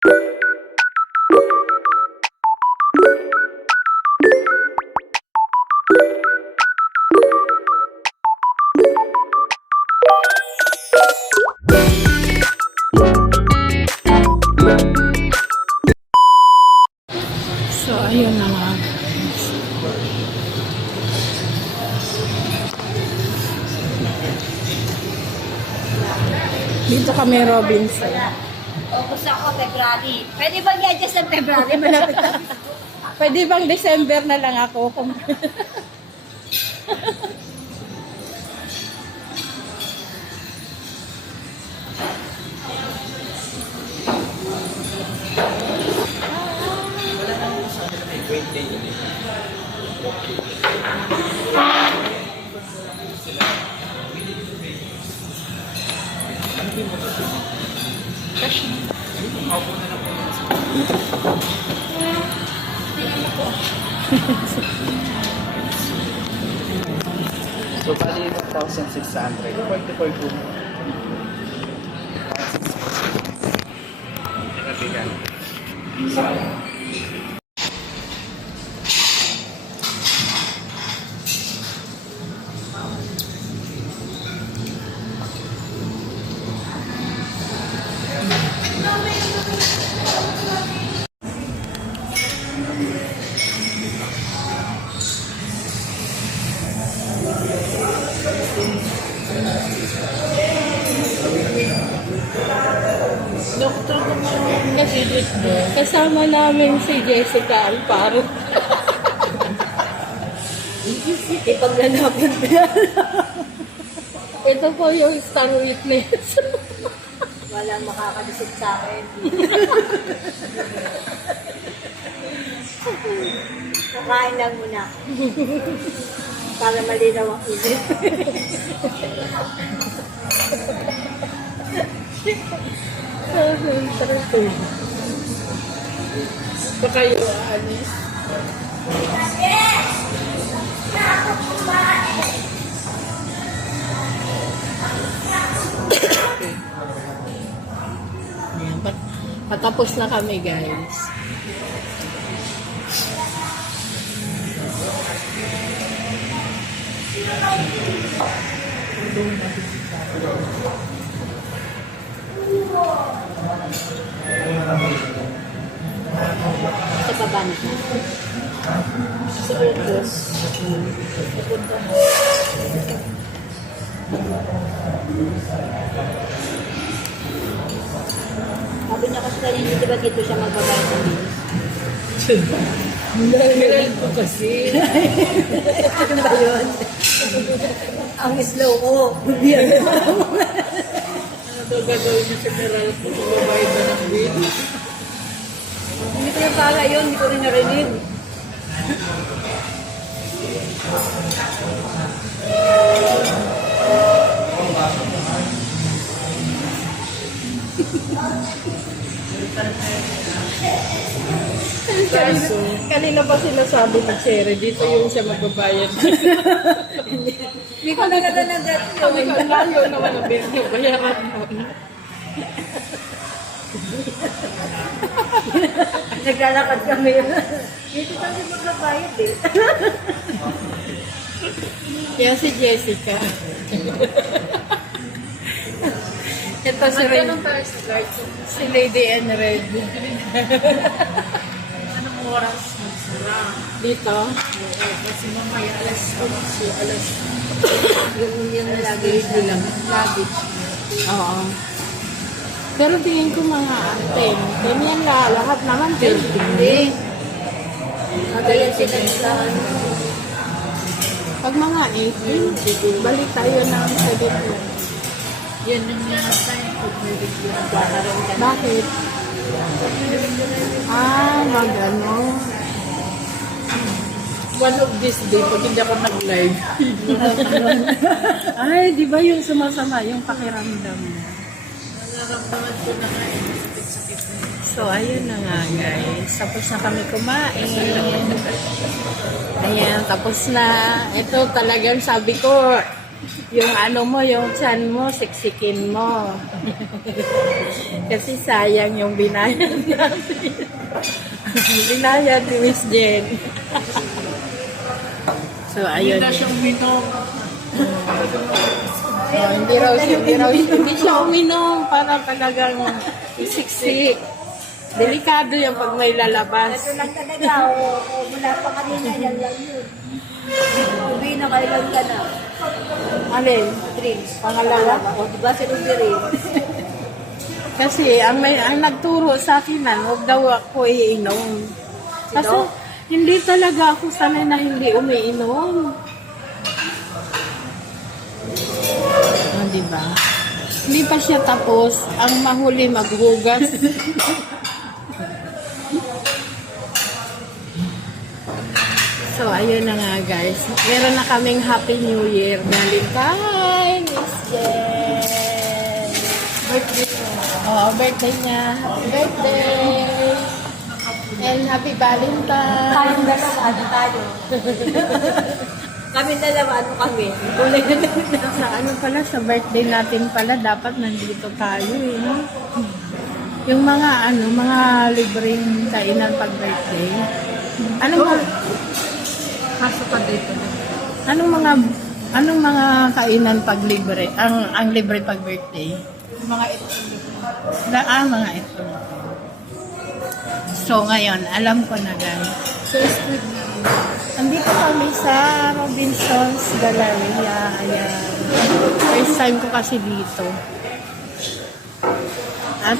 So, ayun na nga. Dito kami, Robinson. August ako, February. Pwede ba i-adjust ng February? Malapit na. Pwede bang December na lang ako? So, bali 1,600. 44 po. Doktor ko kasi kasama namin si Jessica Alparo. Ipaglalaban na. Ito po yung star witness. Walang makakadisip sa akin. Kakain lang muna. Para malinaw ang isip. Baka yung anis. Ayan, patapos na kami, guys. Sa baba na. Sa August. Sabi niya kasi kanina, di ba dito siya magbabayad ng bills? Dahil ko kasi. Ano ba yun? Ang slow ko. Bibiyay mo. Ano daw gagawin niya sa Meral ko? Magbabayad na ng bill. Hindi ko na pala yun, hindi ko rin narinig. Kanina pa sinasabi ni Cherry, dito yung siya magbabayad. Hindi ko na naganagat Sabi ko, layo naman ang bill niyo, bayaran mo. Naglalakad kami. Dito kami magbabayad eh. Yan si Jessica. Ito si si Lady N. Red. Anong oras magsara? Dito. Kasi mamaya alas Yung lagi lang. Luggage. Oo. Pero tingin ko mga 10. Ganyan lahat naman 30. Hindi. Kagayan sila sa Pag mga 18, balik tayo ng 7. yan ang nasa pag may bigyan para ka. Bakit? Magano. One of this day, pag hindi ako nag-live. Ay, di ba yung sumasama, yung pakiramdam mo? Nararamdaman ko na nga yung sakit-sakit na yun. So, ayun na nga guys. Tapos na kami kumain. Ayan, tapos na. Ito talagang sabi ko, yung ano mo, yung tiyan mo, siksikin mo. Kasi sayang yung binayad natin. Binayad ni Miss Jen. So, ayun. Hindi na siyang minom. Hindi siya uminom para talagang isiksik. Delikado yan pag may lalabas. Ito lang talaga, mula pa kanina, yan lang yun. Uwi na kayo lang ka na. Alin? Drinks. Pangalawa? O, diba si Ruby rin? Kasi ang nagturo sa akin na huwag daw ako iinom. Kasi hindi talaga ako sanay na hindi umiinom. Diba? Hindi pa siya tapos. Ang mahuli maghugas. So, ayun na nga guys. Meron na kaming Happy New Year. Galing kay Miss Jen. Birthday ko. Oo, birthday niya. Happy birthday. And happy Valentine. Tayong dalawa, ano tayo? Kami dalawa, ano kami? Kulay na lang. Sa ano pala, sa birthday natin pala, dapat nandito tayo eh. No? Yung mga mga libreng kainan pag birthday. Pasok ka dito. Anong mga kainan pag libre? Ang libre pag birthday? Mga ito. Mga ito. So ngayon, alam ko na guys. So, squid na. Andito kami sa Robinson's Galleria. Ayan. First time ko kasi dito. At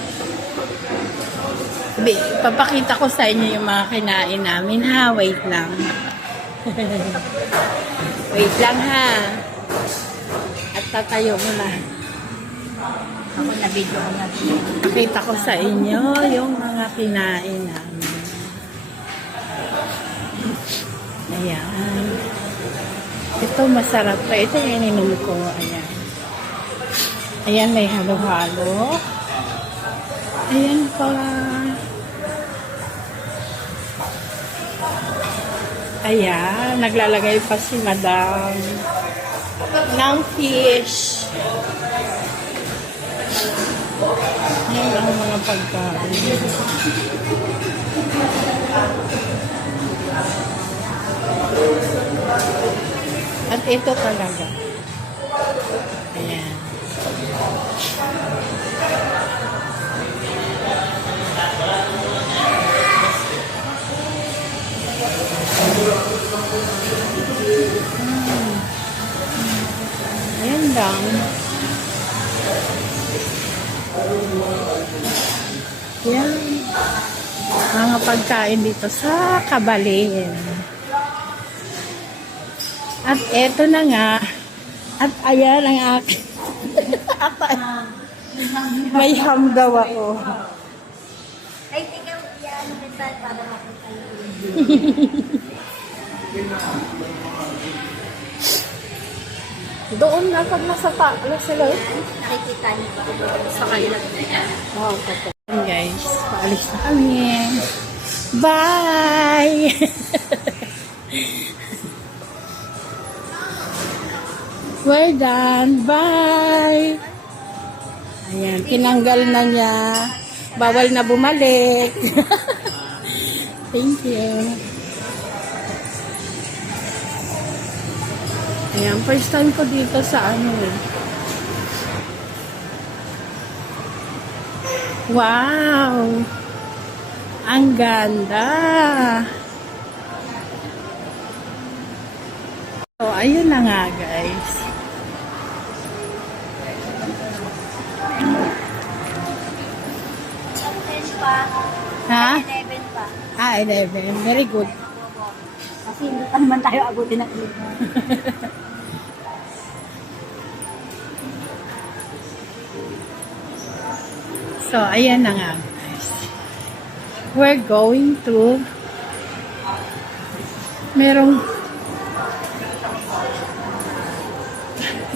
papakita ko sa inyo yung mga kinain namin ha. Wait lang. Wait lang ha. At tatayo mo na. Ako na video ko na. Pakita ko sa inyo yung mga kinain namin. Ayan. Ito masarap pa. Ito yung ininom ko. Ayan. Ayan, may halo-halo. Ayan pa. Ayan, naglalagay pa si Madam ng fish. Ayan ang mga pagkain. At ito talaga. Ayan. Ayan lang. Ayan. Mga pagkain dito sa Kabalin. At eto na nga. At ayan ang akin. May ham daw ako. Ay, tingnan mo yan. Mental para makita yun. Doon na pag nasa sila. Nakikita niyo ba? Sa kanila. Oh, okay. Guys, paalis na kami. Bye! We're done. Bye! Ayan, tinanggal na niya. Bawal na bumalik. Thank you. Ayan, first time ko dito sa ano eh. Wow! Ang ganda! So, ayun na nga guys. Ha? 11 pa. 11. Very good. Kasi hindi pa naman tayo abutin ng iba. So, ayan na nga guys. We're going to merong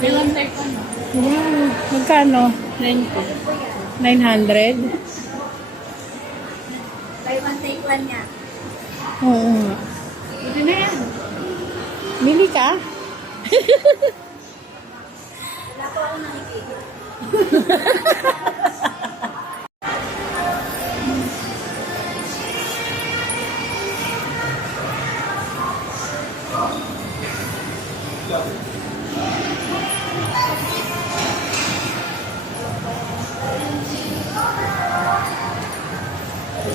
wow, magkano? 900? Buy one, take one niya. Oo. Ito na yan. Mili ka? Wala po ako nakikita.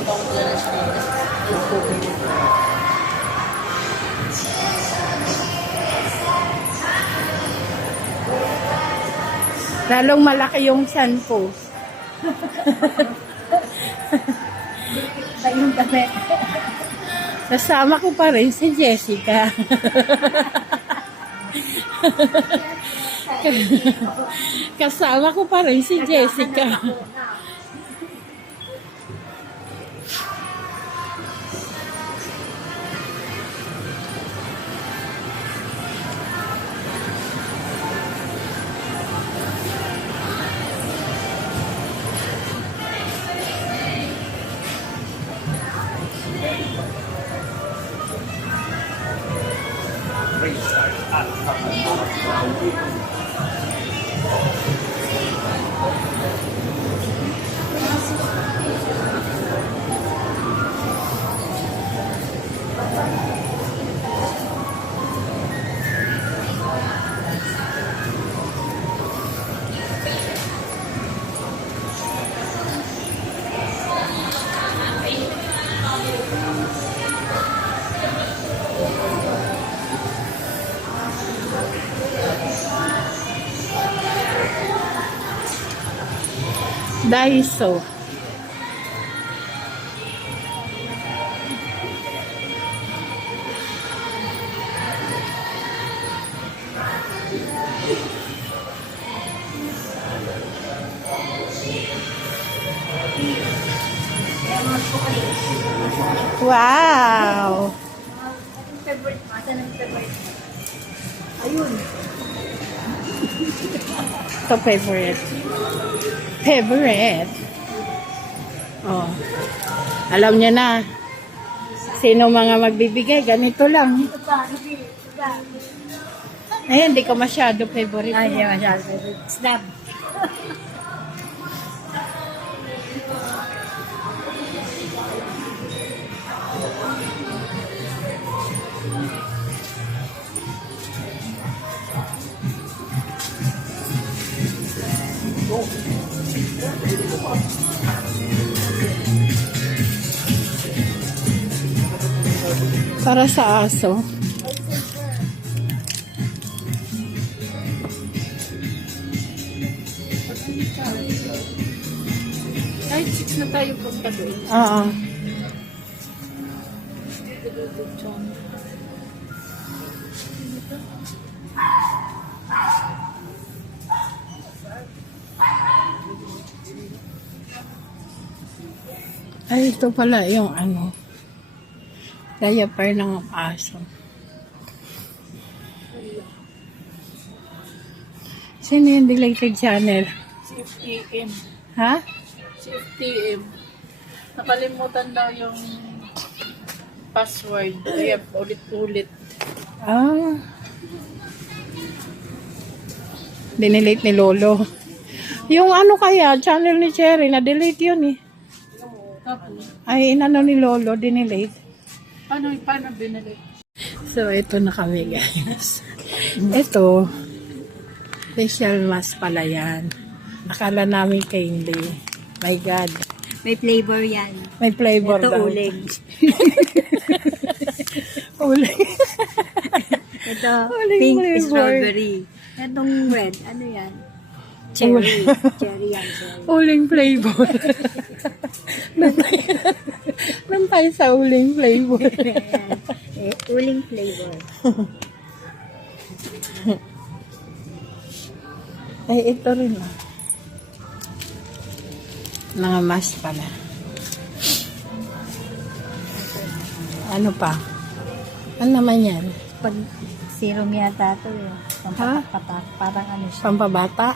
ako madalas dito. Lalong malaki yung san ko. Tayong dami. Kasama ko pa rin si Jessica. Kasama ko pa rin si Jessica. Daiso. Wow! Favorite, masa ng favorite. Ayun. Ito favorite. Favorite. Oh. Alam niya na. Sino mga magbibigay, ganito lang. Ito pa, ito pa. Ay, hindi ko masyado favorite. Ay, hindi masyado favorite. Snap. Para sa aso. Kahit 6 na tayo punta doon. Oo. Ay, ito pala yung ano. Diaper ng aso. Sino yung deleted channel? Si FTM. Ha? Si FTM. Nakalimutan daw yung password. Kaya ulit-ulit. Ah. Dinelete ni Lolo. Yung ano kaya, channel ni Cherry, na-delete yun eh. Tapos, Ay, inano ni Lolo, dinelete. paano binalik? So, ito na kami guys. Ito, facial mask pala yan. Akala namin candy. My God. May flavor yan. May flavor Ito daw. uling. Uling. Ito Uling pink flavor. strawberry. Itong red, ano yan? Cherry. Cherry yan. Cherry. Uling flavor. Nang tayo sa uling flavor. Ayan. Uling flavor. Ay, ito rin ah. Mga mask pala. Ano pa? Ano naman yan? Pag serum yata ito eh. Pampatak-patak. Parang ano siya. Pampabata?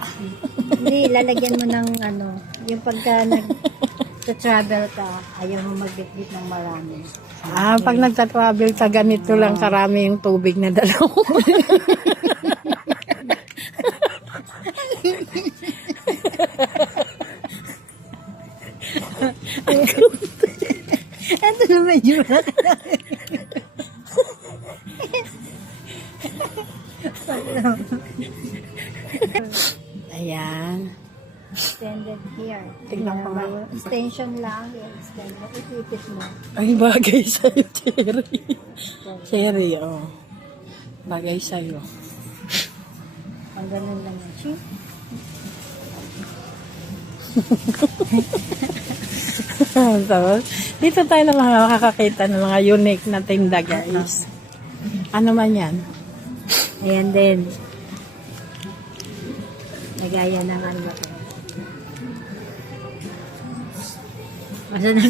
Hindi, lalagyan mo ng ano. Yung pagka nag-travel ka, ayaw mo magbitbit ng marami. Ah, pag nagta-travel ka, ganito lang karami yung tubig na dalaw. Ito naman yun. Ayan. extended here. Tignan ko nga. Extension lang, extended. Ipipit mo. Ay, bagay sa'yo, Cherry. Cherry, oh. Bagay sa'yo. Ang ganun lang yun. See? So, dito tayo na mga makakakita ng mga unique na tinda, guys. Ano man yan? Ayan din. Nagaya ng ano ko. Masa na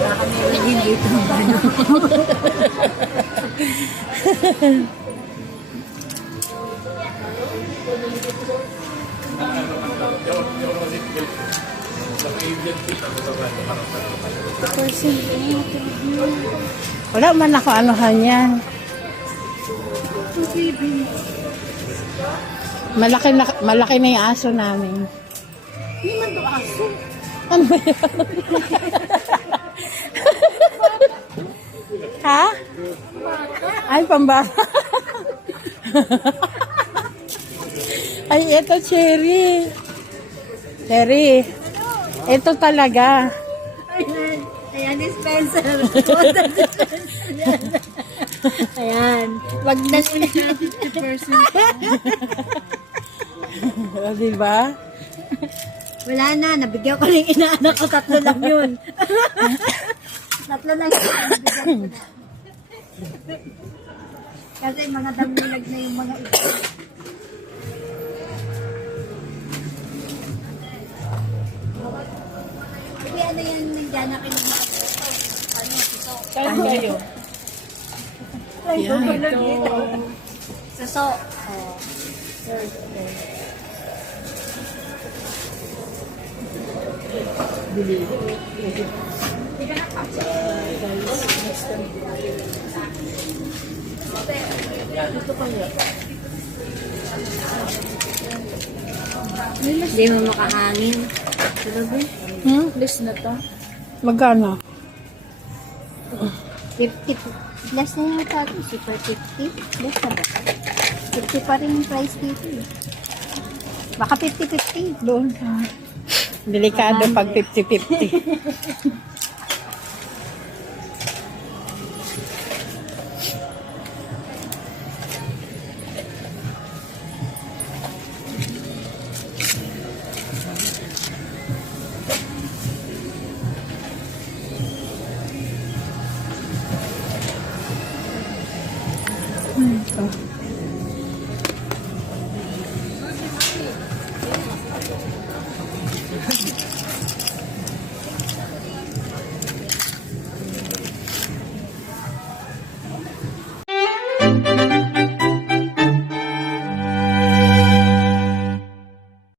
baka meron din dito ng ano. Wala man ako anuhan yan. Malaki na yung aso namin. Hindi man to aso. Ano ba yan? Ha? Ay, pambata. Ay, eto, Cherry. Cherry. Ito talaga. Ayan. Ayan, dispenser. Ayan. Wag na siya. 50%. O, diba? Wala na. Nabigyan ko lang inaanak ko. 3 lang yun. 3 lang yun. Nabigyan ko na. Kasi mga damulag na yung mga ito. Hindi, ano yan, nandiyan na kayo mga ano, ito. Saan kayo? Yan. Suso. Oh. Hindi mo makahangin. Grabe. List na to. Magkano? 50. Less na yung tato. Super 50. Less na ba? 50 pa rin yung price dito. Eh. Baka 50-50. Doon ka. Delikado pag 50-50. Ito.